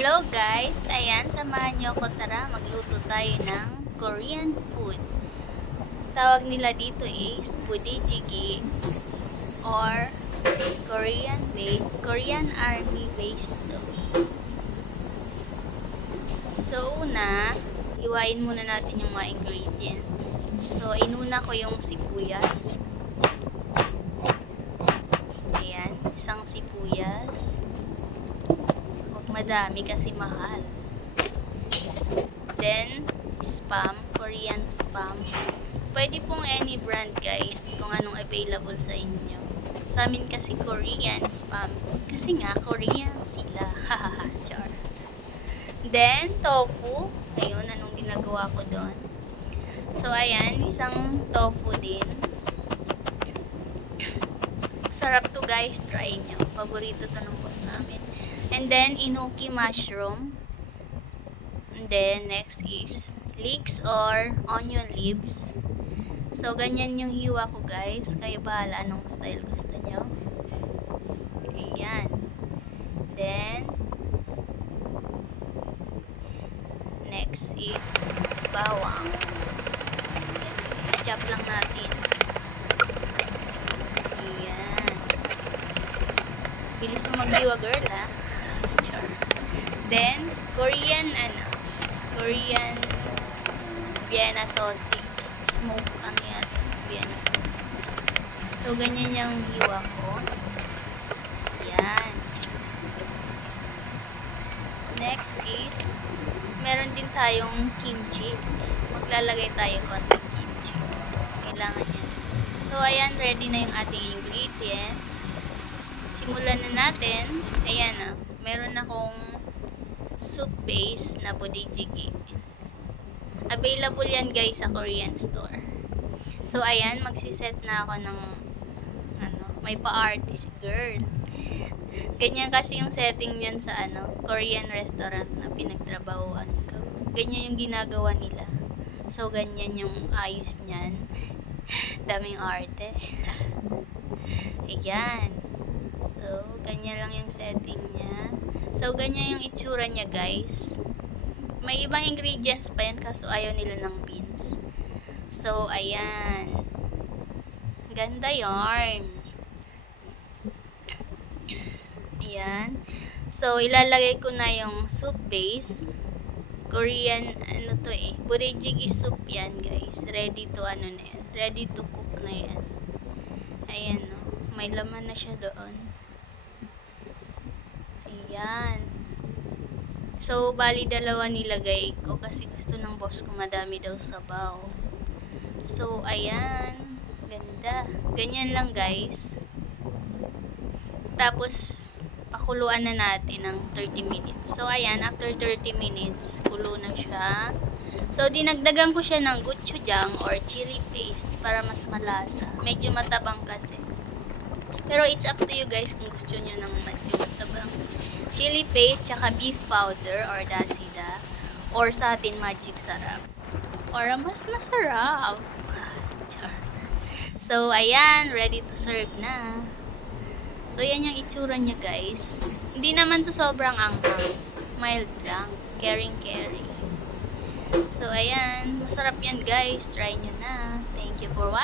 Hello guys! Ayan, samahan nyo ako. Tara, magluto tayo ng Korean food. Tawag nila dito is budae-jjigae or Korean Army base to. So, una, iwain muna natin yung mga ingredients. So, inuna ko yung sibuyas. Ayan, isang sibuyas. Madami kasi mahal. Then, spam, Korean spam. Pwede pong any brand guys, kung anong available sa inyo. Sa amin kasi Korean spam. Kasi nga, Korean sila. Hahaha, char. Then, tofu. Ayun, anong ginagawa ko doon. So, ayan, isang tofu din. Sarap to guys, try nyo. Paborito to ng boss namin. And then, enoki mushroom. And then, next is leeks or onion leaves. So, ganyan yung hiwa ko guys. Kayo bahala anong style gusto nyo. Ayan. Then, next is bawang. Chop lang natin. Ayan. Bilis mo maghiwa girl ha. Then, Korean Vienna sausage. Smoke, Vienna sausage. So, ganyan yung hiwa ko. Yan. Next is, meron din tayong kimchi. Maglalagay tayo konting kimchi. Kailangan yan. So, ayan, ready na yung ating ingredients. Simulan na natin. Ayan na. Meron akong soup base na budae-jjigae. Available yan guys sa Korean store. So ayan, magsiset na ako ng may pa-arty si girl. Ganyan kasi yung setting niyan sa Korean restaurant na pinagtrabahuan ko. Ganyan yung ginagawa nila. So ganyan yung ayos niyan. Daming arte. Ayan. So, ganyan lang yung setting niya. So, ganyan yung itsura niya, guys. May ibang ingredients pa yan, kaso ayaw nila ng beans. So, ayan. Ganda yarn. Ayan. So, ilalagay ko na yung soup base. Korean, budae-jjigae soup yan, guys. Ready to na yan. Ready to cook na yan. Ayan, no. May laman na siya doon. Ayan. So, bali dalawa nilagay ko kasi gusto ng boss ko madami daw sabaw. So, ayan. Ganda. Ganyan lang guys. Tapos, pakuluan na natin ng 30 minutes. So, ayan. After 30 minutes, kulo na siya. So, dinagdagan ko siya ng gochujang or chili paste para mas malasa. Medyo matabang kasi. Pero it's up to you guys kung gusto nyo ng medyo matabang. Chili paste, tsaka beef powder or dasida. Or sa atin magic sarap. Or mas masarap. So, ayan. Ready to serve na. So, yan yung itsura niya guys. Hindi naman to sobrang anghang. Mild lang. Caring. So, ayan. Masarap yan guys. Try nyo na. Thank you for watching.